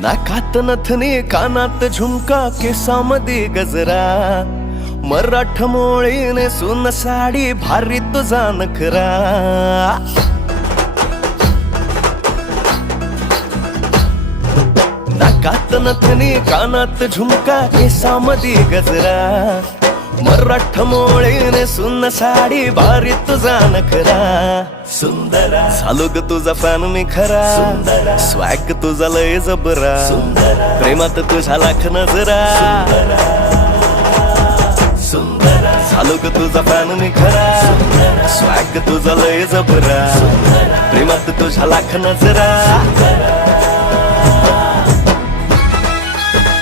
नाकात नथनी कानात झुमका केसामध्ये गजरा मराठ मोळीने सुन साडी भारी तुझा नखरा नाकात नथनी कानात झुमका केसामध्ये गजरा मराठ मोळीने सुन साडी भारी तुझा नखरा सुंदरा झालो ग तुझा फॅन मी खरा सुंदरा स्वॅग तुझा लय जबरा सुंदरा प्रेमात तुझा लाख नजरा सुंदरा झालो ग तुझा फॅन मी खरा स्वॅग तुझा लय जबरा प्रेमात तुझा लाख नजरा